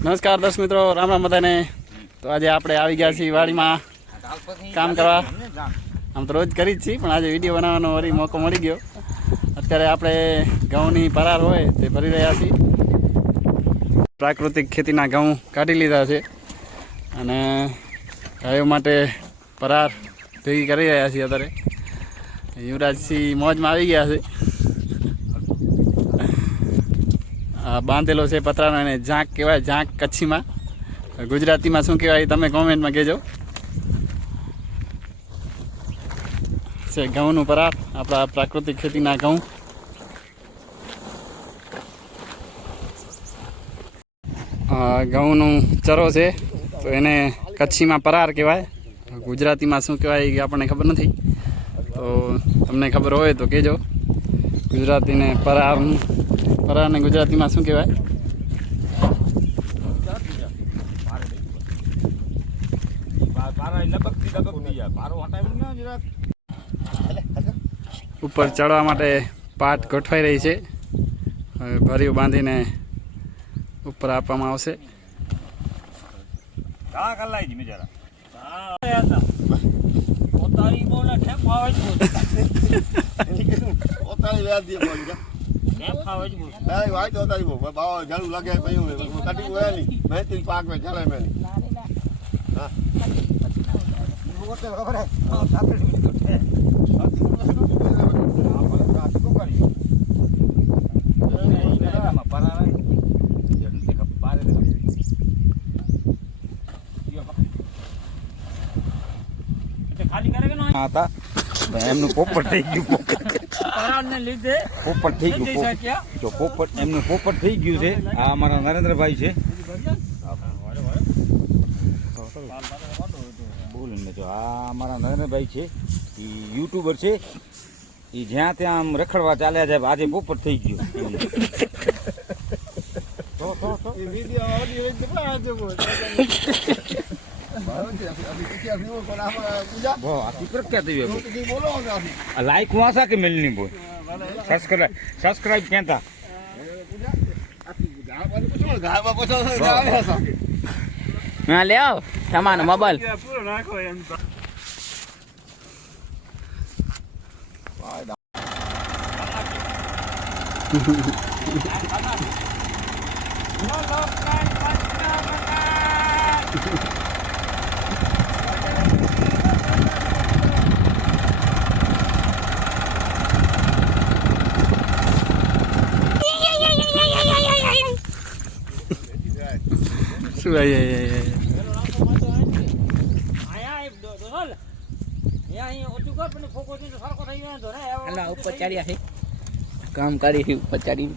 નમસ્કાર દસ મિત્રો, રામ રામ બધાને. તો આજે આપણે આવી ગયા છીએ વાડીમાં કામ કરવા. આમ તો રોજ કરી જ છીએ, પણ આજે વીડિયો બનાવવાનો વળી મોકો મળી ગયો. અત્યારે આપણે ઘઉંની પરાર હોય તે ભરી રહ્યા છીએ. પ્રાકૃતિક ખેતીના ઘઉં કાઢી લીધા છે અને ગાયો માટે પરાર ભેગી કરી રહ્યા છીએ અત્યારે. યુવરાજસિંહ મોજમાં આવી ગયા છે આ બાંધેલો છે પતરાનો એને ઝાંક કહેવાય, ઝાંક કચ્છીમાં. ગુજરાતીમાં શું કહેવાય તમે કોમેન્ટમાં કહેજો. છે ઘઉંનું પરાર આપણા પ્રાકૃતિક ખેતીના ઘઉં. ઘઉંનું ચરો છે, તો એને કચ્છીમાં પરાર કહેવાય. ગુજરાતીમાં શું કહેવાય એ આપણને ખબર નથી. તો તમને ખબર હોય તો કહેજો. ગુજરાતીને પરા પરાને ગુજરાતીમાં શું કહેવાય? ઉપર ચડવા માટે પાટ ગોઠવાઈ રહી છે. હવે ભર્યું બાંધીને ઉપર આપવામાં આવશે. પોતાની વ્યાજ દે બોલ જા ના વાય તો તારી બો બાવા ઝાડુ લાગે પછી કટી ગયા ની મહેતી પાક મે ચાલે મે. હા. હા હતા એમનું પોપટ થઈ ગયું પોપટ. લીધે પોપટ થઈ ગયું પોપટ. જો પોપટ એમનું પોપટ થઈ ગયું છે. આ અમારા નરેન્દ્રભાઈ છે. બોલીને જો આ અમારા નરેન્દ્રભાઈ છે. એ યુટ્યુબર છે. એ જ્યાં ત્યાં આમ રખડવા ચાલ્યા જાય આજે પોપટ થઈ ગયું. તો તો તો. લાઈક વાંસા કે મેલની બોલ. સબસ્ક્રાઇબ સબસ્ક્રાઇબ હશે હા લે આવ. તમારો મોબાઈલ શું આય આય આય આય. આઈ કામ કરી ઉપર ચડી